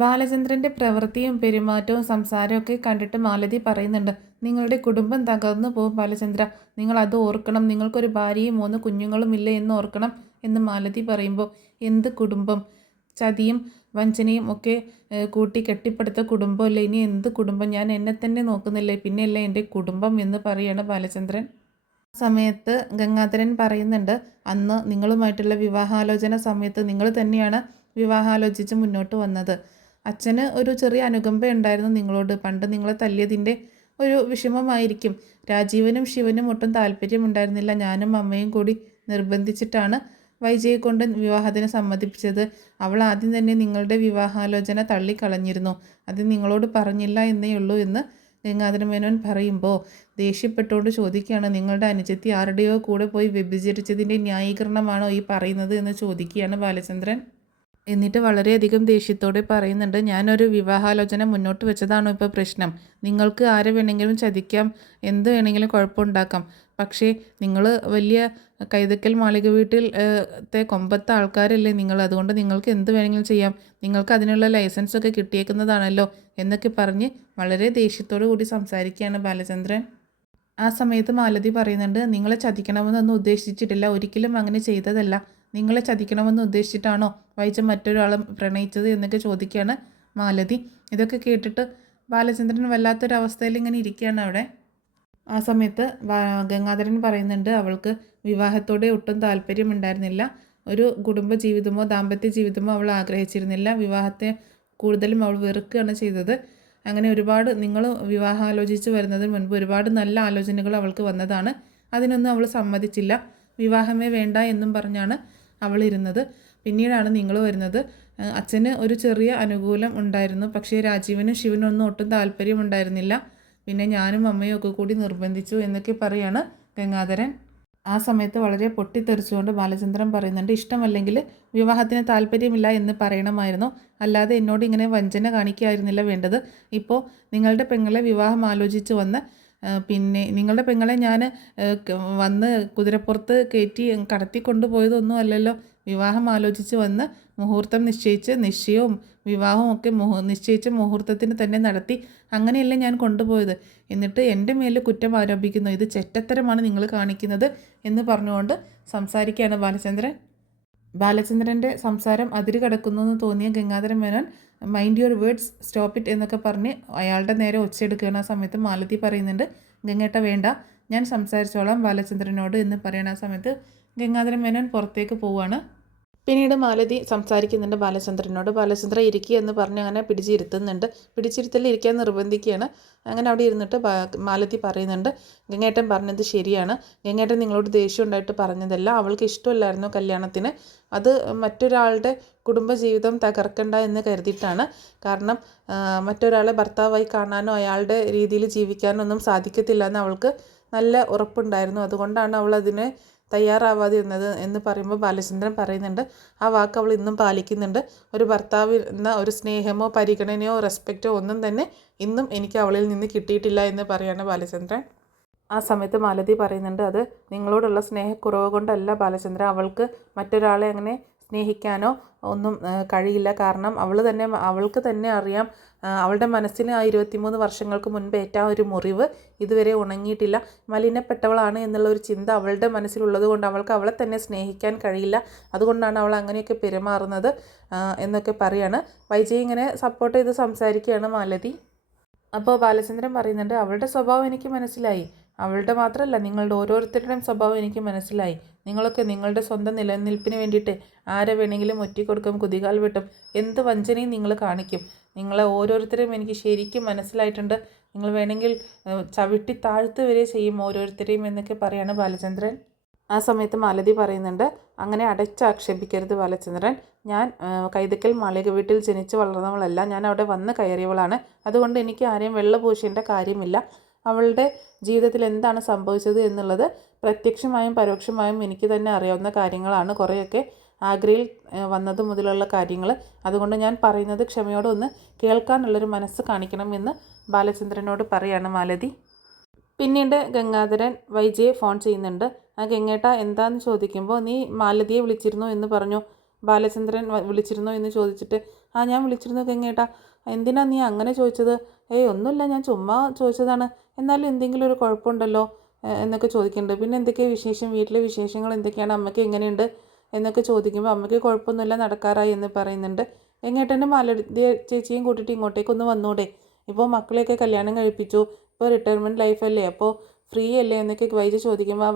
ബാലചന്ദ്രൻ്റെ പ്രവൃത്തിയും പെരുമാറ്റവും സംസാരവും ഒക്കെ കണ്ടിട്ട് മാലതി പറയുന്നുണ്ട്, നിങ്ങളുടെ കുടുംബം തകർന്നു പോകും ബാലചന്ദ്ര, നിങ്ങൾ അത് ഓർക്കണം, നിങ്ങൾക്കൊരു ഭാര്യയും 3 കുഞ്ഞുങ്ങളും ഇല്ല എന്ന് ഓർക്കണം എന്ന് മാലതി പറയുമ്പോൾ, എന്ത് കുടുംബം? ചതിയും വഞ്ചനയും ഒക്കെ കൂട്ടി കെട്ടിപ്പടുത്ത കുടുംബമല്ലേ, ഇനി എന്ത് കുടുംബം? ഞാൻ എന്നെ തന്നെ നോക്കുന്നില്ലേ, പിന്നെയല്ലേ എൻ്റെ കുടുംബം എന്ന് പറയാണ് ബാലചന്ദ്രൻ. സമയത്ത് ഗംഗാധരൻ പറയുന്നുണ്ട്, അന്ന് നിങ്ങളുമായിട്ടുള്ള വിവാഹാലോചന സമയത്ത് നിങ്ങൾ തന്നെയാണ് വിവാഹാലോചിച്ച് മുന്നോട്ട് വന്നത്. അച്ഛന് ഒരു ചെറിയ അനുകമ്പ ഉണ്ടായിരുന്നു നിങ്ങളോട്. പണ്ട് നിങ്ങളെ തല്ലിയതിൻ്റെ ഒരു വിഷമമായിരിക്കും. രാജീവനും ശിവനും ഒട്ടും താല്പര്യമുണ്ടായിരുന്നില്ല. ഞാനും അമ്മയും കൂടി നിർബന്ധിച്ചിട്ടാണ് വൈജയെ കൊണ്ട് വിവാഹത്തിന് സമ്മതിപ്പിച്ചത്. അവൾ ആദ്യം തന്നെ നിങ്ങളുടെ വിവാഹാലോചന തള്ളിക്കളഞ്ഞിരുന്നു. അത് നിങ്ങളോട് പറഞ്ഞില്ല എന്നേ ഉള്ളൂ എന്ന് ഗംഗാധര മേനോൻ പറയുമ്പോൾ ദേഷ്യപ്പെട്ടുകൊണ്ട് ചോദിക്കുകയാണ്, നിങ്ങളുടെ അനുജത്തി ആരുടെയോ കൂടെ പോയി വ്യഭിചരിച്ചതിൻ്റെ ന്യായീകരണമാണോ ഈ പറയുന്നത് എന്ന് ചോദിക്കുകയാണ് ബാലചന്ദ്രൻ. എന്നിട്ട് വളരെയധികം ദേഷ്യത്തോടെ പറയുന്നുണ്ട്, ഞാനൊരു വിവാഹാലോചന മുന്നോട്ട് വെച്ചതാണോ ഇപ്പോൾ പ്രശ്നം? നിങ്ങൾക്ക് ആരെ വേണമെങ്കിലും ചതിക്കാം, എന്ത് വേണമെങ്കിലും കുഴപ്പമുണ്ടാക്കാം. പക്ഷേ നിങ്ങൾ വലിയ കൈതക്കൽ മാളിക വീട്ടിൽ കൊമ്പത്തെ ആൾക്കാരല്ലേ നിങ്ങൾ, അതുകൊണ്ട് നിങ്ങൾക്ക് എന്ത് വേണമെങ്കിലും ചെയ്യാം, നിങ്ങൾക്ക് അതിനുള്ള ലൈസൻസൊക്കെ കിട്ടിയേക്കുന്നതാണല്ലോ എന്നൊക്കെ പറഞ്ഞ് വളരെ ദേഷ്യത്തോടു കൂടി സംസാരിക്കുകയാണ് ബാലചന്ദ്രൻ. ആ സമയത്ത് മാലതി പറയുന്നുണ്ട്, നിങ്ങളെ ചതിക്കണമെന്നൊന്നും ഉദ്ദേശിച്ചിട്ടില്ല, ഒരിക്കലും അങ്ങനെ ചെയ്തതല്ല. നിങ്ങളെ ചതിക്കണമെന്ന് ഉദ്ദേശിച്ചിട്ടാണോ വൈജ മറ്റൊരാളും പ്രണയിച്ചത് എന്നൊക്കെ ചോദിക്കുകയാണ് മാലതി. ഇതൊക്കെ കേട്ടിട്ട് ബാലചന്ദ്രൻ വല്ലാത്തൊരവസ്ഥയിൽ ഇങ്ങനെ ഇരിക്കുകയാണ് അവിടെ. ആ സമയത്ത് ഗംഗാധരൻ പറയുന്നുണ്ട്, അവൾക്ക് വിവാഹത്തോടെ ഒട്ടും താല്പര്യമുണ്ടായിരുന്നില്ല. ഒരു കുടുംബ ജീവിതമോ ദാമ്പത്യ ജീവിതമോ അവൾ ആഗ്രഹിച്ചിരുന്നില്ല. വിവാഹത്തെ കൂടുതലും അവൾ വെറുക്കുകയാണ് ചെയ്തത്. അങ്ങനെ ഒരുപാട് നിങ്ങൾ വിവാഹം ആലോചിച്ച് വരുന്നതിന് മുൻപ് ഒരുപാട് നല്ല ആലോചനകൾ അവൾക്ക് വന്നതാണ്. അതിനൊന്നും അവൾ സമ്മതിച്ചില്ല. വിവാഹമേ വേണ്ട എന്നും പറഞ്ഞാണ് അവൾ ഇരുന്നത്. പിന്നീടാണ് നിങ്ങൾ വരുന്നത്. അച്ഛന് ഒരു ചെറിയ അനുകൂലം ഉണ്ടായിരുന്നു, പക്ഷേ രാജീവനും ശിവനും ഒന്നും ഒട്ടും താല്പര്യമുണ്ടായിരുന്നില്ല. പിന്നെ ഞാനും അമ്മയും ഒക്കെ കൂടി നിർബന്ധിച്ചു എന്നൊക്കെ പറയാണ് ഗംഗാധരൻ. ആ സമയത്ത് വളരെ പൊട്ടിത്തെറിച്ചുകൊണ്ട് ബാലചന്ദ്രൻ പറയുന്നുണ്ട്, ഇഷ്ടമല്ലെങ്കിൽ വിവാഹത്തിന് താല്പര്യമില്ല എന്ന് പറയണമായിരുന്നു, അല്ലാതെ എന്നോട് ഇങ്ങനെ വഞ്ചന കാണിക്കായിരുന്നില്ല വേണ്ടത്. ഇപ്പോൾ നിങ്ങളുടെ പെങ്ങളെ വിവാഹം ആലോചിച്ച് വന്ന് പിന്നെ നിങ്ങളുടെ പെങ്ങളെ ഞാൻ വന്ന് കുതിരപ്പുറത്ത് കയറ്റി കടത്തിക്കൊണ്ടുപോയതൊന്നും അല്ലല്ലോ. വിവാഹം ആലോചിച്ച് വന്ന് മുഹൂർത്തം നിശ്ചയിച്ച് നിശ്ചയവും വിവാഹവും ഒക്കെ നിശ്ചയിച്ച മുഹൂർത്തത്തിന് തന്നെ നടത്തി. അങ്ങനെയല്ലേ ഞാൻ കൊണ്ടുപോയത്. എന്നിട്ട് എൻ്റെ മേൽ കുറ്റം ആരോപിക്കുന്നു. ഇത് ചെറ്റത്തരമാണ് നിങ്ങൾ കാണിക്കുന്നത് എന്ന് പറഞ്ഞുകൊണ്ട് സംസാരിക്കുകയാണ് ബാലചന്ദ്രൻ. ബാലചന്ദ്രൻ്റെ സംസാരം അതിര് കടക്കുന്നു എന്ന് തോന്നിയ Gangadhara Menon mind your words, stop it എന്നൊക്കെ പറഞ്ഞ് അയാളുടെ നേരെ ഒച്ചയെടുക്കുകയാണ്. ആ സമയത്ത് മാലതി പറയുന്നുണ്ട്, ഗംഗേട്ട വേണ്ട, ഞാൻ സംസാരിച്ചോളാം ബാലചന്ദ്രനോട് എന്ന് പറയുന്ന ആ സമയത്ത് ഗംഗാധര മേനോൻ പുറത്തേക്ക് പോവുകയാണ്. പിന്നീട് മാലതി സംസാരിക്കുന്നുണ്ട് ബാലചന്ദ്രനോട്. ബാലചന്ദ്ര ഇരിക്കുക എന്ന് പറഞ്ഞ് അങ്ങനെ പിടിച്ചിരുത്തുന്നുണ്ട്. പിടിച്ചിരുത്തൽ ഇരിക്കാൻ നിർബന്ധിക്കുകയാണ്. അങ്ങനെ അവിടെ ഇരുന്നിട്ട് മാലതി പറയുന്നുണ്ട്, ഗംഗേട്ടൻ പറഞ്ഞത് ശരിയാണ്. ഗംഗേട്ടൻ നിങ്ങളോട് ദേഷ്യം ഉണ്ടായിട്ട് പറഞ്ഞതല്ല. അവൾക്ക് ഇഷ്ടമല്ലായിരുന്നു കല്യാണത്തിന്. അത് മറ്റൊരാളുടെ കുടുംബജീവിതം തകർക്കണ്ട എന്ന് കരുതിയിട്ടാണ്. കാരണം മറ്റൊരാളെ ഭർത്താവായി കാണാനോ അയാളുടെ രീതിയിൽ ജീവിക്കാനോ ഒന്നും സാധിക്കത്തില്ല എന്ന് അവൾക്ക് നല്ല ഉറപ്പുണ്ടായിരുന്നു. അതുകൊണ്ടാണ് അവൾ അതിനെ തയ്യാറാവാതെ ഇരുന്നത് എന്ന് പറയുമ്പോൾ ബാലചന്ദ്രൻ പറയുന്നുണ്ട്, ആ വാക്ക് അവൾ ഇന്നും പാലിക്കുന്നുണ്ട്. ഒരു ഭർത്താവ് എന്ന ഒരു സ്നേഹമോ പരിഗണനയോ റെസ്പെക്റ്റോ ഒന്നും തന്നെ ഇന്നും എനിക്ക് അവളിൽ നിന്ന് കിട്ടിയിട്ടില്ല എന്ന് പറയാണ് ബാലചന്ദ്രൻ. ആ സമയത്ത് മാലതി പറയുന്നുണ്ട്, അത് നിങ്ങളോടുള്ള സ്നേഹക്കുറവ് കൊണ്ടല്ല ബാലചന്ദ്ര, അവൾക്ക് മറ്റൊരാളെ അങ്ങനെ സ്നേഹിക്കാനോ ഒന്നും കഴിയില്ല. കാരണം അവൾക്ക് തന്നെ അറിയാം, അവളുടെ മനസ്സിന് ആ 23 വർഷങ്ങൾക്ക് മുൻപ് ഏറ്റ ഒരു മുറിവ് ഇതുവരെ ഉണങ്ങിയിട്ടില്ല. മലിനപ്പെട്ടവളാണ് എന്നുള്ള ഒരു ചിന്ത അവളുടെ മനസ്സിലുള്ളത് കൊണ്ട് അവൾക്ക് അവളെ തന്നെ സ്നേഹിക്കാൻ കഴിയില്ല. അതുകൊണ്ടാണ് അവൾ അങ്ങനെയൊക്കെ പെരുമാറുന്നത് എന്നൊക്കെ പറയാണ്. വൈജയ് ഇങ്ങനെ സപ്പോർട്ട് ചെയ്ത് സംസാരിക്കുകയാണ് മാലതി. അപ്പോൾ ബാലചന്ദ്രൻ പറയുന്നുണ്ട്, അവളുടെ സ്വഭാവം എനിക്ക് മനസ്സിലായി. അവളുടെ മാത്രമല്ല, നിങ്ങളുടെ ഓരോരുത്തരുടെയും സ്വഭാവം എനിക്ക് മനസ്സിലായി. നിങ്ങളൊക്കെ നിങ്ങളുടെ സ്വന്തം നിലനിൽപ്പിന് വേണ്ടിയിട്ട് ആരെ വേണമെങ്കിലും ഒറ്റിക്കൊടുക്കും, കുതികാൽ വെട്ടും, എന്ത് വഞ്ചനയും നിങ്ങൾ കാണിക്കും. നിങ്ങളെ ഓരോരുത്തരെയും എനിക്ക് ശരിക്കും മനസ്സിലായിട്ടുണ്ട്. നിങ്ങൾ വേണമെങ്കിൽ ചവിട്ടി താഴ്ത്ത് വരെ ചെയ്യും ഓരോരുത്തരെയും എന്നൊക്കെ പറയാണ് ബാലചന്ദ്രൻ. ആ സമയത്ത് മാലതി പറയുന്നുണ്ട്, അങ്ങനെ അടച്ചാക്ഷേപിക്കരുത് ബാലചന്ദ്രൻ. ഞാൻ കൈതക്കൽ മാളിക വീട്ടിൽ ജനിച്ച് വളർന്നവളല്ല, ഞാൻ അവിടെ വന്ന് കയറിയവളാണ്. അതുകൊണ്ട് എനിക്ക് ആരെയും വെള്ളപൂശേണ്ട കാര്യമില്ല. അവളുടെ ജീവിതത്തിൽ എന്താണ് സംഭവിച്ചത് എന്നുള്ളത് പ്രത്യക്ഷമായും പരോക്ഷമായും എനിക്ക് തന്നെ അറിയാവുന്ന കാര്യങ്ങളാണ്. കുറേയൊക്കെ ആഗ്രയിൽ വന്നത് മുതലുള്ള കാര്യങ്ങൾ. അതുകൊണ്ട് ഞാൻ പറയുന്നത് ക്ഷമയോടെ ഒന്ന് കേൾക്കാനുള്ളൊരു മനസ്സ് കാണിക്കണം എന്ന് ബാലചന്ദ്രനോട് പറയാണ് മാലതി. പിന്നീട് ഗംഗാധരൻ വൈജയെ ഫോൺ ചെയ്യുന്നുണ്ട്. ആ ഗംഗേട്ട എന്താണെന്ന് ചോദിക്കുമ്പോൾ, നീ മാലതിയെ വിളിച്ചിരുന്നു എന്ന് പറഞ്ഞു. ബാലചന്ദ്രൻ വിളിച്ചിരുന്നോ എന്ന് ചോദിച്ചിട്ട് ഞാൻ വിളിച്ചിരുന്നു ഗംഗേട്ടാ. എന്തിനാ നീ അങ്ങനെ ചോദിച്ചത്? ഒന്നുമില്ല, ഞാൻ ചുമ്മാ ചോദിച്ചതാണ്. എന്നാലും എന്തെങ്കിലും ഒരു കുഴപ്പമുണ്ടല്ലോ എന്നൊക്കെ ചോദിക്കുന്നുണ്ട്. പിന്നെ എന്തൊക്കെയാണ് വിശേഷം, വീട്ടിലെ വിശേഷങ്ങൾ എന്തൊക്കെയാണ്, അമ്മയ്ക്ക് എങ്ങനെയുണ്ട് എന്നൊക്കെ ചോദിക്കുമ്പോൾ അമ്മയ്ക്ക് കുഴപ്പമൊന്നുമില്ല, നടക്കാറായി എന്ന് പറയുന്നുണ്ട്. ഗംഗേട്ടൻ്റെ മാലതി ചേച്ചിയും കൂട്ടിയിട്ട് ഇങ്ങോട്ടേക്കൊന്ന് വന്നൂടെ? ഇപ്പോൾ മക്കളെയൊക്കെ കല്യാണം കഴിപ്പിച്ചു, ഇപ്പോൾ റിട്ടയർമെൻറ്റ് ലൈഫല്ലേ, അപ്പോൾ ഫ്രീ അല്ലേ എന്നൊക്കെ വൈജ ചോദിക്കുമ്പോൾ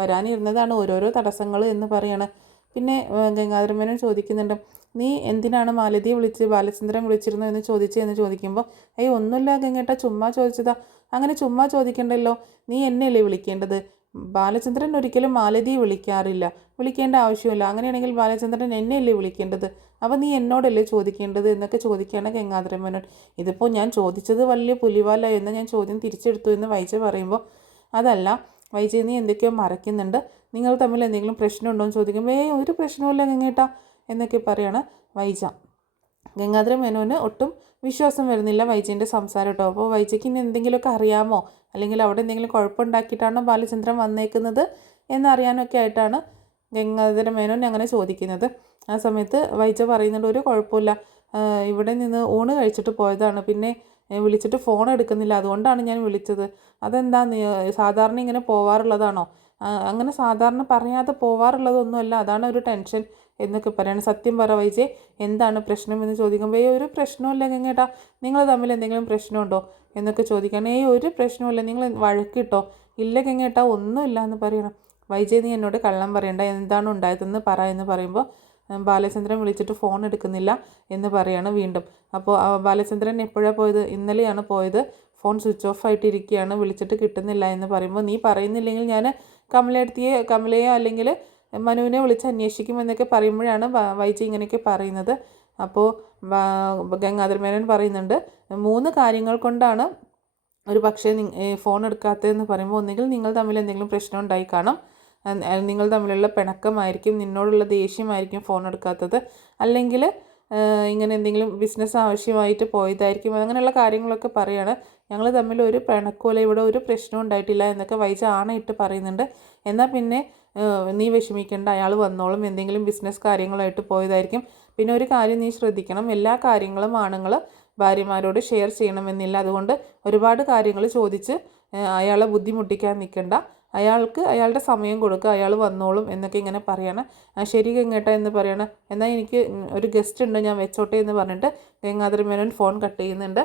വരാനിരുന്നതാണ് ഓരോരോ തടസ്സങ്ങൾ എന്ന് പറയണം. പിന്നെ ഗംഗാധര മേനോൻ ചോദിക്കുന്നുണ്ട്, നീ എന്തിനാണ് മാലതിയെ വിളിച്ച് ബാലചന്ദ്രൻ വിളിച്ചിരുന്നു എന്ന് ചോദിക്കുമ്പോൾ ഒന്നുമില്ല ഗംഗേട്ട, ചുമ്മാ ചോദിച്ചതാ. അങ്ങനെ ചുമ്മാ ചോദിക്കണ്ടല്ലോ, നീ എന്നെയല്ലേ വിളിക്കേണ്ടത്? ബാലചന്ദ്രൻ ഒരിക്കലും മാലതിയെ വിളിക്കേണ്ട ആവശ്യമില്ല. അങ്ങനെയാണെങ്കിൽ ബാലചന്ദ്രൻ എന്നെയല്ലേ വിളിക്കേണ്ടത്? അപ്പോൾ നീ എന്നോടല്ലേ ചോദിക്കേണ്ടത് എന്നൊക്കെ ചോദിക്കുകയാണ് ഗംഗാധര മേനോൻ. ഇതിപ്പോൾ ഞാൻ ചോദിച്ചത് വലിയ പുലിവാല എന്ന് ഞാൻ ചോദ്യം തിരിച്ചെടുത്തു എന്ന് വൈജ പറയുമ്പോൾ, അതല്ല വൈജ, നീ എന്തൊക്കെയോ മറയ്ക്കുന്നുണ്ട്, നിങ്ങൾ തമ്മിൽ എന്തെങ്കിലും പ്രശ്നമുണ്ടോ എന്ന് ചോദിക്കുമ്പോൾ ഒരു പ്രശ്നവുമില്ല ഗംഗേട്ടാ എന്നൊക്കെ പറയാണ് വൈജ. ഗംഗാധര മേനോന് ഒട്ടും വിശ്വാസം വരുന്നില്ല വൈജേൻ്റെ സംസാരം കേട്ടോ. അപ്പോൾ വൈജയ്ക്ക് ഇനി എന്തെങ്കിലുമൊക്കെ അറിയാമോ, അല്ലെങ്കിൽ അവിടെ എന്തെങ്കിലും കുഴപ്പമുണ്ടാക്കിയിട്ടാണോ ബാലചന്ദ്രൻ വന്നേക്കുന്നത് എന്നറിയാനൊക്കെ ആയിട്ടാണ് ഗംഗാധര മേനോൻ അങ്ങനെ ചോദിക്കുന്നത്. ആ സമയത്ത് വൈജ പറയുന്നുണ്ട്, ഒരു കുഴപ്പമില്ല, ഇവിടെ നിന്ന് ഊണ് കഴിച്ചിട്ട് പോയതാണ്, പിന്നെ വിളിച്ചിട്ട് ഫോൺ എടുക്കുന്നില്ല, അതുകൊണ്ടാണ് ഞാൻ വിളിച്ചത്. അതെന്താ, സാധാരണ ഇങ്ങനെ പോവാറുള്ളതാണോ? അങ്ങനെ സാധാരണ പറയാതെ പോവാറുള്ളതൊന്നുമല്ല, അതാണ് ഒരു ടെൻഷൻ എന്നൊക്കെ പറയണം. സത്യം പറ വൈജെ, എന്താണ് പ്രശ്നം എന്ന് ചോദിക്കുമ്പോൾ ഒരു പ്രശ്നമില്ല ഗംഗേട്ടാ, നിങ്ങൾ തമ്മിൽ എന്തെങ്കിലും പ്രശ്നമുണ്ടോ എന്നൊക്കെ ചോദിക്കണം. ഒരു പ്രശ്നമില്ല, നിങ്ങൾ വഴക്കിട്ടോ? ഇല്ല ഗംഗേട്ടാ, ഒന്നുമില്ല എന്ന് പറയണം. വൈജയ്, നീ എന്നോട് കള്ളം പറയണ്ട, എന്താണ് ഉണ്ടായതെന്ന് പറ എന്ന് പറയുമ്പോൾ ബാലചന്ദ്രൻ വിളിച്ചിട്ട് ഫോൺ എടുക്കുന്നില്ല എന്ന് പറയാണ് വീണ്ടും. അപ്പോൾ ബാലചന്ദ്രൻ എപ്പോഴാണ് പോയത്? ഇന്നലെയാണ് പോയത്. ഫോൺ സ്വിച്ച് ഓഫ് ആയിട്ടിരിക്കുകയാണ്, വിളിച്ചിട്ട് കിട്ടുന്നില്ല എന്ന് പറയുമ്പോൾ, നീ പറയുന്നില്ലെങ്കിൽ ഞാൻ കമലയോ അല്ലെങ്കിൽ മനുവിനെ വിളിച്ച് അന്വേഷിക്കുമെന്നൊക്കെ പറയുമ്പോഴാണ് വൈജയ് ഇങ്ങനെയൊക്കെ പറയുന്നത്. അപ്പോൾ ഗംഗാധര മേനോൻ പറയുന്നുണ്ട്, 3 കാര്യങ്ങൾ കൊണ്ടാണ് ഒരു പക്ഷേ ഫോൺ എടുക്കാത്തതെന്ന് പറയുമ്പോൾ, ഒന്നുകിൽ നിങ്ങൾ തമ്മിൽ എന്തെങ്കിലും പ്രശ്നം ഉണ്ടായി കാണാം, നിങ്ങൾ തമ്മിലുള്ള പിണക്കമായിരിക്കും, നിന്നോടുള്ള ദേഷ്യമായിരിക്കും ഫോൺ എടുക്കാത്തത്, അല്ലെങ്കിൽ ഇങ്ങനെ എന്തെങ്കിലും ബിസിനസ് ആവശ്യമായിട്ട് പോയതായിരിക്കും, അങ്ങനെയുള്ള കാര്യങ്ങളൊക്കെ പറയാണ്. ഞങ്ങൾ തമ്മിൽ ഒരു പിണക്കമല്ല, ഇവിടെ ഒരു പ്രശ്നവും ഉണ്ടായിട്ടില്ല എന്നൊക്കെ വൈജ ആണയിട്ട് പറയുന്നുണ്ട്. എന്നാൽ പിന്നെ നീ വിഷമിക്കേണ്ട, അയാൾ വന്നോളും, എന്തെങ്കിലും ബിസിനസ് കാര്യങ്ങളായിട്ട് പോയതായിരിക്കും. പിന്നെ ഒരു കാര്യം നീ ശ്രദ്ധിക്കണം, എല്ലാ കാര്യങ്ങളും ആണുങ്ങൾ ഭാര്യമാരോട് ഷെയർ ചെയ്യണമെന്നില്ല, അതുകൊണ്ട് ഒരുപാട് കാര്യങ്ങൾ ചോദിച്ച് അയാളെ ബുദ്ധിമുട്ടിക്കാൻ നിൽക്കണ്ട, അയാൾക്ക് അയാളുടെ സമയം കൊടുക്കുക, അയാൾ വന്നോളും എന്നൊക്കെ ഇങ്ങനെ പറയണം. ശരി ഗംഗേട്ട എന്ന് പറയണം. എന്നാൽ എനിക്ക് ഒരു ഗസ്റ്റ് ഉണ്ട്, ഞാൻ വെച്ചോട്ടെ എന്ന് പറഞ്ഞിട്ട് ഗംഗാധര മേനോൻ ഫോൺ കട്ട് ചെയ്യുന്നുണ്ട്.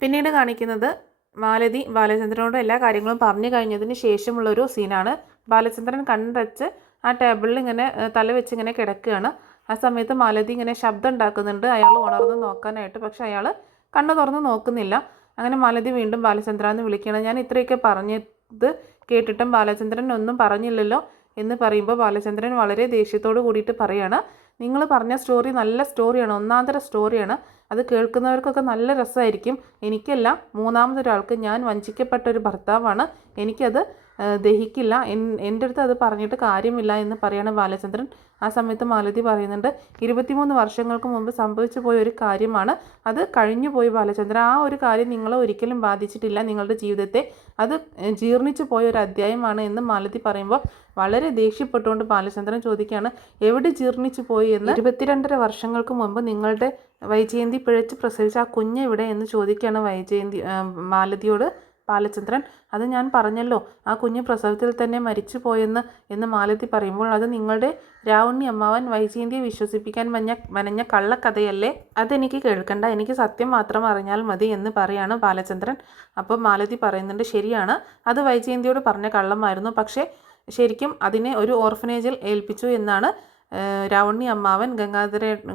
പിന്നീട് കാണിക്കുന്നത് മാലതി ബാലചന്ദ്രനോട് എല്ലാ കാര്യങ്ങളും പറഞ്ഞു കഴിഞ്ഞതിന് ശേഷമുള്ളൊരു സീനാണ്. ബാലചന്ദ്രൻ കണ്ടച്ച് ആ ടേബിളിൽ ഇങ്ങനെ തല വെച്ച് ഇങ്ങനെ കിടക്കുകയാണ്. ആ സമയത്ത് മാലതി ഇങ്ങനെ ശബ്ദം ഉണ്ടാക്കുന്നുണ്ട് അയാൾ ഉണർന്ന് നോക്കാനായിട്ട്, പക്ഷെ അയാൾ കണ്ണു തുറന്ന് നോക്കുന്നില്ല. അങ്ങനെ മാലതി വീണ്ടും ബാലചന്ദ്ര എന്ന് വിളിക്കണം. ഞാൻ ഇത്രയൊക്കെ പറഞ്ഞത് കേട്ടിട്ടും ബാലചന്ദ്രൻ ഒന്നും പറഞ്ഞില്ലല്ലോ എന്ന് പറയുമ്പോൾ ബാലചന്ദ്രൻ വളരെ ദേഷ്യത്തോട് കൂടിയിട്ട് പറയാണ്, നിങ്ങൾ പറഞ്ഞ സ്റ്റോറി നല്ല സ്റ്റോറിയാണ്, ഒന്നാന്തര സ്റ്റോറിയാണ്, അത് കേൾക്കുന്നവർക്കൊക്കെ നല്ല രസമായിരിക്കും, എനിക്കല്ല, മൂന്നാമതൊരാൾക്ക്, ഞാൻ വഞ്ചിക്കപ്പെട്ട ഒരു ഭർത്താവാണ്, എനിക്കത് ദഹിക്കില്ല, എൻ്റെ അടുത്ത് അത് പറഞ്ഞിട്ട് കാര്യമില്ല എന്ന് പറയാണ് ബാലചന്ദ്രൻ. ആ സമയത്ത് മാലതി പറയുന്നുണ്ട്, 23 വർഷങ്ങൾക്ക് മുമ്പ് സംഭവിച്ചു പോയ ഒരു കാര്യമാണ്, അത് കഴിഞ്ഞു പോയി ബാലചന്ദ്രൻ, ആ ഒരു കാര്യം നിങ്ങളെ ഒരിക്കലും ബാധിച്ചിട്ടില്ല, നിങ്ങളുടെ ജീവിതത്തെ, അത് ജീർണിച്ചു പോയ ഒരു അധ്യായമാണ് എന്ന് മാലതി പറയുമ്പോൾ വളരെ ദേഷ്യപ്പെട്ടുകൊണ്ട് ബാലചന്ദ്രൻ ചോദിക്കുകയാണ്, എവിടെ ജീർണിച്ചു പോയി എന്ന്? 22.5 വർഷങ്ങൾക്ക് മുമ്പ് നിങ്ങളുടെ വൈജയന്തി പിഴച്ച് പ്രസവിച്ച ആ കുഞ്ഞ് എവിടെ എന്ന് ചോദിക്കുകയാണ് മാലതിയോട് ബാലചന്ദ്രൻ. അത് ഞാൻ പറഞ്ഞല്ലോ, ആ കുഞ്ഞ് പ്രസവത്തിൽ തന്നെ മരിച്ചു എന്ന് മാലതി പറയുമ്പോൾ, അത് നിങ്ങളുടെ രാവുണ്ണി അമ്മാവൻ വൈജയന്തിയെ വിശ്വസിപ്പിക്കാൻ മനഞ്ഞ കള്ളക്കഥയല്ലേ, അതെനിക്ക് കേൾക്കണ്ട, എനിക്ക് സത്യം മാത്രം അറിഞ്ഞാൽ മതി എന്ന് പറയാണ് ബാലചന്ദ്രൻ. അപ്പോൾ മാലതി പറയുന്നുണ്ട്, ശരിയാണ്, അത് വൈജയന്തിയോട് പറഞ്ഞ കള്ളമായിരുന്നു, പക്ഷേ ശരിക്കും അതിനെ ഒരു ഓർഫനേജിൽ ഏൽപ്പിച്ചു എന്നാണ് രാവുണ്ണി അമ്മാവൻ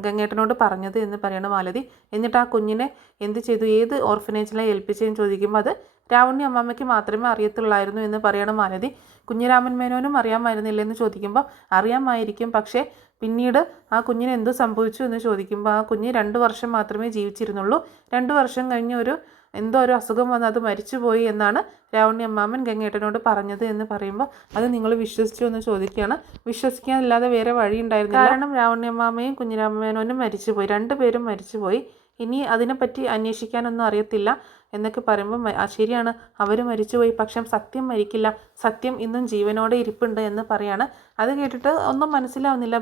ഗംഗേട്ടനോട് പറഞ്ഞത് എന്ന് പറയണ മാലതി. എന്നിട്ട് ആ കുഞ്ഞിനെ എന്ത് ചെയ്തു, ഏത് ഓർഫനേജിലാണ് ഏൽപ്പിച്ചതെന്ന് ചോദിക്കുമ്പോൾ, അത് രാവുണ്ണി അമ്മാമ്മയ്ക്ക് മാത്രമേ അറിയത്തുള്ളായിരുന്നു എന്ന് പറയണം മാലതി. കുഞ്ഞിരാമൻ മേനോനും അറിയാമായിരുന്നില്ലെന്ന് ചോദിക്കുമ്പോൾ, അറിയാമായിരിക്കും, പക്ഷേ പിന്നീട് ആ കുഞ്ഞിന് എന്തു സംഭവിച്ചു എന്ന് ചോദിക്കുമ്പോൾ, ആ കുഞ്ഞ് 2 വർഷം മാത്രമേ ജീവിച്ചിരുന്നുള്ളൂ, 2 വർഷം കഴിഞ്ഞ് എന്തോ ഒരു അസുഖം വന്ന് അത് മരിച്ചുപോയി എന്നാണ് രാവുണ്ണി അമ്മാമ്മൻ ഗംഗേട്ടനോട് പറഞ്ഞത് എന്ന് പറയുമ്പോൾ, അത് നിങ്ങൾ വിശ്വസിച്ചു എന്ന് ചോദിക്കുകയാണ്. വിശ്വസിക്കാനല്ലാതെ വേറെ വഴി ഉണ്ടായിരുന്നില്ല, കാരണം രാവുണ്ണി അമ്മാമ്മയും കുഞ്ഞിരാമ മേനോനും മരിച്ചുപോയി, 2 പേരും മരിച്ചുപോയി. ഇനി അതിനെപ്പറ്റി അന്വേഷിക്കാനൊന്നും അറിയത്തില്ല എന്നൊക്കെ പറയുമ്പോൾ ശരിയാണ്, അവർ മരിച്ചുപോയി, പക്ഷെ സത്യം മരിക്കില്ല, സത്യം ഇന്നും ജീവനോടെ ഇരിപ്പുണ്ട് എന്ന് പറയാണ്. അത് കേട്ടിട്ട് ഒന്നും മനസ്സിലാവുന്നില്ല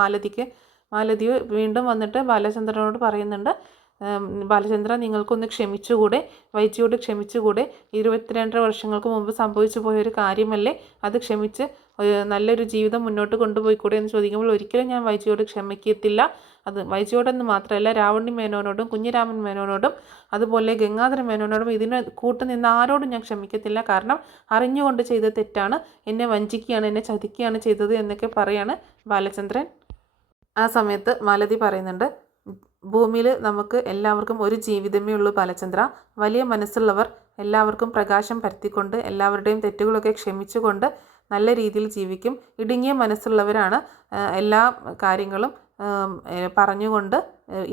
മാലതിക്ക്. മാലതി വീണ്ടും വന്നിട്ട് ബാലചന്ദ്രനോട് പറയുന്നുണ്ട്, ബാലചന്ദ്ര നിങ്ങൾക്കൊന്ന് ക്ഷമിച്ചുകൂടെ, വൈജിയോട് ക്ഷമിച്ചുകൂടെ, 22 വർഷങ്ങൾക്ക് മുമ്പ് സംഭവിച്ചു പോയൊരു കാര്യമല്ലേ, അത് ക്ഷമിച്ച് നല്ലൊരു ജീവിതം മുന്നോട്ട് കൊണ്ടുപോയിക്കൂടെ എന്ന് ചോദിക്കുമ്പോൾ ഒരിക്കലും ഞാൻ വൈജിയോട് ക്ഷമിക്കത്തില്ല. അത് വൈജിയോടെന്ന് മാത്രമല്ല, രാവണി മേനോനോടും കുഞ്ഞിരാമൻ മേനോനോടും അതുപോലെ ഗംഗാധര മേനോനോടും ഇതിന് കൂട്ടുനിന്ന് ആരോടും ഞാൻ ക്ഷമിക്കത്തില്ല. കാരണം അറിഞ്ഞുകൊണ്ട് ചെയ്ത തെറ്റാണ്, എന്നെ വഞ്ചിക്കുകയാണ്, എന്നെ ചതിക്കുകയാണ് ചെയ്തത് എന്നൊക്കെ പറയാണ് ബാലചന്ദ്രൻ. ആ സമയത്ത് മാലതി പറയുന്നുണ്ട്, ഭൂമിയിൽ നമുക്ക് എല്ലാവർക്കും ഒരു ജീവിതമേ ഉള്ളൂ ബാലചന്ദ്ര. വലിയ മനസ്സുള്ളവർ എല്ലാവർക്കും പ്രകാശം പരത്തിക്കൊണ്ട് എല്ലാവരുടെയും തെറ്റുകളൊക്കെ ക്ഷമിച്ചുകൊണ്ട് നല്ല രീതിയിൽ ജീവിക്കും. ഇടുങ്ങിയ മനസ്സുള്ളവരാണ് എല്ലാ കാര്യങ്ങളും പറഞ്ഞുകൊണ്ട്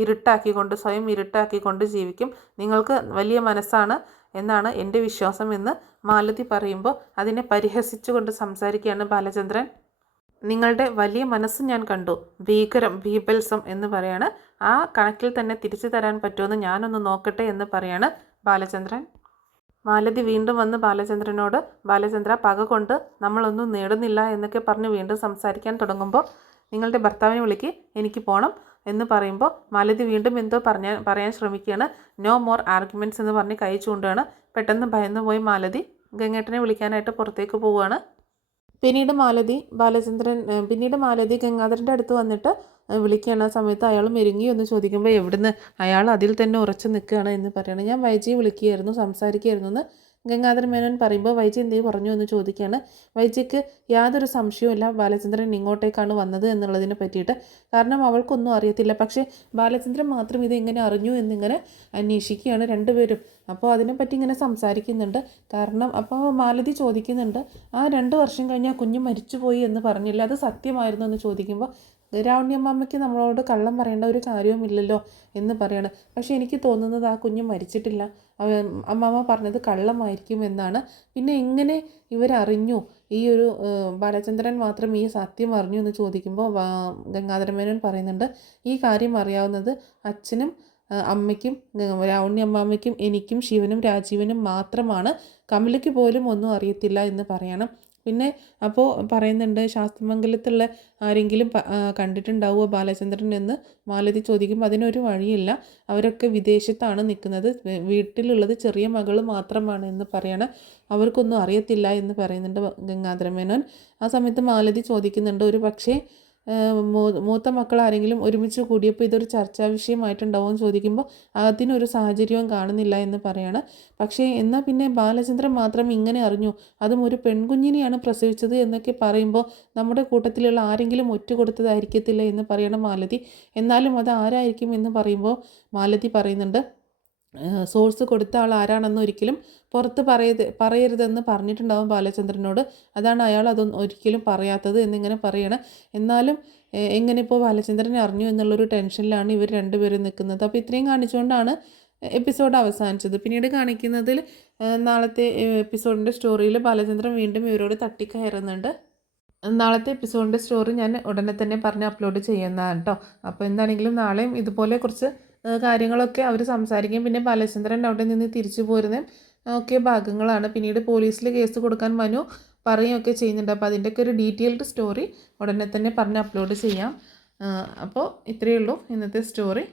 ഇരുട്ടാക്കിക്കൊണ്ട് സ്വയം ഇരുട്ടാക്കിക്കൊണ്ട് ജീവിക്കും. നിങ്ങൾക്ക് വലിയ മനസ്സാണ് എന്നാണ് എൻ്റെ വിശ്വാസം എന്ന് മാലതി പറയുമ്പോൾ അതിനെ പരിഹസിച്ചുകൊണ്ട് സംസാരിക്കുകയാണ് ബാലചന്ദ്രൻ. നിങ്ങളുടെ വലിയ മനസ്സ് ഞാൻ കണ്ടു, ഭീകരം, ഭീപത്സം എന്ന് പറയാണ്. ആ കണക്കിൽ തന്നെ തിരിച്ചു തരാൻ പറ്റുമെന്ന് ഞാനൊന്ന് നോക്കട്ടെ എന്ന് പറയാണ് ബാലചന്ദ്രൻ. മാലതി വീണ്ടും വന്ന് ബാലചന്ദ്രനോട്, ബാലചന്ദ്ര പക കൊണ്ട് നമ്മളൊന്നും നേടുന്നില്ല എന്നൊക്കെ പറഞ്ഞ് വീണ്ടും സംസാരിക്കാൻ തുടങ്ങുമ്പോൾ, നിങ്ങളുടെ ഭർത്താവിനെ വിളിക്ക്, എനിക്ക് പോകണം എന്ന് പറയുമ്പോൾ മാലതി വീണ്ടും എന്തോ പറയാൻ ശ്രമിക്കുകയാണ്. നോ മോർ ആർഗ്യുമെൻറ്റ്സ് എന്ന് പറഞ്ഞ് കൈ ചൂണ്ടുകയാണ്. പെട്ടെന്ന് ഭയന്നു പോയി മാലതി ഗംഗേട്ടനെ വിളിക്കാനായിട്ട് പുറത്തേക്ക് പോവുകയാണ്. പിന്നീട് മാലതി ഗംഗാധരൻ്റെ അടുത്ത് വന്നിട്ട് വിളിക്കുകയാണ്. ആ സമയത്ത് അയാൾ മെരുങ്ങിയോ എന്ന് ചോദിക്കുമ്പോൾ എവിടുന്ന്, അയാൾ അതിൽ തന്നെ ഉറച്ചു നിൽക്കുകയാണ് എന്ന് പറയുന്നത്. ഞാൻ വൈജിയെ വിളിക്കുകയായിരുന്നു, സംസാരിക്കുകയായിരുന്നു എന്ന് ഗംഗാധര മേനോൻ പറയുമ്പോൾ വൈജി എന്തേ പറഞ്ഞു എന്ന് ചോദിക്കുകയാണ്. വൈജിക്ക് യാതൊരു സംശയവുമില്ല ബാലചന്ദ്രൻ ഇങ്ങോട്ടേക്കാണ് വന്നത് എന്നുള്ളതിനെ പറ്റിയിട്ട്. കാരണം അവൾക്കൊന്നും അറിയത്തില്ല. പക്ഷേ ബാലചന്ദ്രൻ മാത്രം ഇതെങ്ങനെ അറിഞ്ഞു എന്നിങ്ങനെ അന്വേഷിക്കുകയാണ് രണ്ടുപേരും. അപ്പോൾ അതിനെപ്പറ്റി ഇങ്ങനെ സംസാരിക്കുന്നുണ്ട്. കാരണം അപ്പോൾ മാലതി ചോദിക്കുന്നുണ്ട്, ആ 2 വർഷം കഴിഞ്ഞ് ആ കുഞ്ഞ് മരിച്ചുപോയി എന്ന് പറഞ്ഞില്ല, അത് സത്യമായിരുന്നു എന്ന് ചോദിക്കുമ്പോൾ രാവണ്യമ്മയ്ക്ക് നമ്മളോട് കള്ളം പറയേണ്ട ഒരു കാര്യവുമില്ലല്ലോ എന്ന് പറയാണ്. പക്ഷേ എനിക്ക് തോന്നുന്നത് ആ കുഞ്ഞ് മരിച്ചിട്ടില്ല, അമ്മാമ്മ പറഞ്ഞത് കള്ളമായിരിക്കും എന്നാണ്. പിന്നെ എങ്ങനെ ഇവരറിഞ്ഞു, ഈ ഒരു ബാലചന്ദ്രൻ മാത്രം ഈ സത്യം അറിഞ്ഞു എന്ന് ചോദിക്കുമ്പോൾ ഗംഗാധര മേനോൻ പറയുന്നുണ്ട്, ഈ കാര്യം അറിയാവുന്നത് അച്ഛനും അമ്മയ്ക്കും രാവണ്യമ്മയ്ക്കും എനിക്കും ശിവനും രാജീവനും മാത്രമാണ്, കമലയ്ക്ക് പോലും ഒന്നും അറിയത്തില്ല എന്ന് പറയണം. പിന്നെ അപ്പോൾ പറയുന്നുണ്ട്, ശാസ്ത്രമംഗലത്തുള്ള ആരെങ്കിലും കണ്ടിട്ടുണ്ടാവുമോ ബാലചന്ദ്രൻ എന്ന് മാലതി ചോദിക്കുമ്പോൾ അതിനൊരു വഴിയില്ല, അവരൊക്കെ വിദേശത്താണ് നിൽക്കുന്നത്, വീട്ടിലുള്ളത് ചെറിയ മകൾ മാത്രമാണ് എന്ന് പറയണം. അവർക്കൊന്നും അറിയത്തില്ല എന്ന് പറയുന്നുണ്ട് ഗംഗാധര മേനോൻ. ആ സമയത്ത് മാലതി ചോദിക്കുന്നുണ്ട്, ഒരു പക്ഷേ മൂത്ത മക്കൾ ആരെങ്കിലും ഒരുമിച്ച് കൂടിയപ്പോൾ ഇതൊരു ചർച്ചാ വിഷയമായിട്ടുണ്ടാവും എന്ന് ചോദിക്കുമ്പോൾ അതിനൊരു സാഹചര്യവും കാണുന്നില്ല എന്ന് പറയാണ്. പക്ഷേ എന്നാൽ പിന്നെ ബാലചന്ദ്രൻ മാത്രം ഇങ്ങനെ അറിഞ്ഞു, അതും ഒരു പെൺകുഞ്ഞിനെയാണ് പ്രസവിച്ചത് എന്നൊക്കെ പറയുമ്പോൾ നമ്മുടെ കൂട്ടത്തിലുള്ള ആരെങ്കിലും ഒറ്റ കൊടുത്തതായിരിക്കത്തില്ല എന്ന് പറയണം മാലതി. എന്നാലും അത് ആരായിരിക്കും എന്ന് പറയുമ്പോൾ മാലതി പറയുന്നുണ്ട്, സോഴ്സ് കൊടുത്ത ആൾ ആരാണെന്ന് ഒരിക്കലും പുറത്ത് പറയരുതെന്ന് പറഞ്ഞിട്ടുണ്ടാവും ബാലചന്ദ്രനോട്, അതാണ് അയാൾ അതൊന്നും ഒരിക്കലും പറയാത്തത് എന്നിങ്ങനെ പറയണം. എന്നാലും എങ്ങനെ ഇപ്പോൾ ബാലചന്ദ്രനെ അറിഞ്ഞു എന്നുള്ളൊരു ടെൻഷനിലാണ് ഇവർ രണ്ടുപേരും നിൽക്കുന്നത്. അപ്പോൾ ഇത്രയും കാണിച്ചുകൊണ്ടാണ് എപ്പിസോഡ് അവസാനിച്ചത്. പിന്നീട് കാണിക്കുന്നതിൽ നാളത്തെ എപ്പിസോഡിൻ്റെ സ്റ്റോറിയിൽ ബാലചന്ദ്രൻ വീണ്ടും ഇവരോട് തട്ടിക്കയറുന്നുണ്ട്. നാളത്തെ എപ്പിസോഡിൻ്റെ സ്റ്റോറി ഞാൻ ഉടനെ തന്നെ പറഞ്ഞ് അപ്ലോഡ് ചെയ്യുന്നതാണ് കേട്ടോ. അപ്പോൾ എന്താണെങ്കിലും നാളെയും ഇതുപോലെ കുറച്ച് കാര്യങ്ങളൊക്കെ അവർ സംസാരിക്കും. പിന്നെ ബാലചന്ദ്രൻ അവിടെ നിന്ന് തിരിച്ചു പോരുന്ന ഒക്കെ ഭാഗങ്ങളാണ്. പിന്നീട് പോലീസിൽ കേസ് കൊടുക്കാൻ മനു പറയുകയൊക്കെ ചെയ്യുന്നുണ്ട്. അപ്പോൾ അതിൻ്റെയൊക്കെ ഒരു ഡീറ്റെയിൽഡ് സ്റ്റോറി ഉടനെ തന്നെ പറഞ്ഞ് അപ്ലോഡ് ചെയ്യാം. അപ്പോൾ ഇത്രയേ ഉള്ളൂ ഇന്നത്തെ സ്റ്റോറി.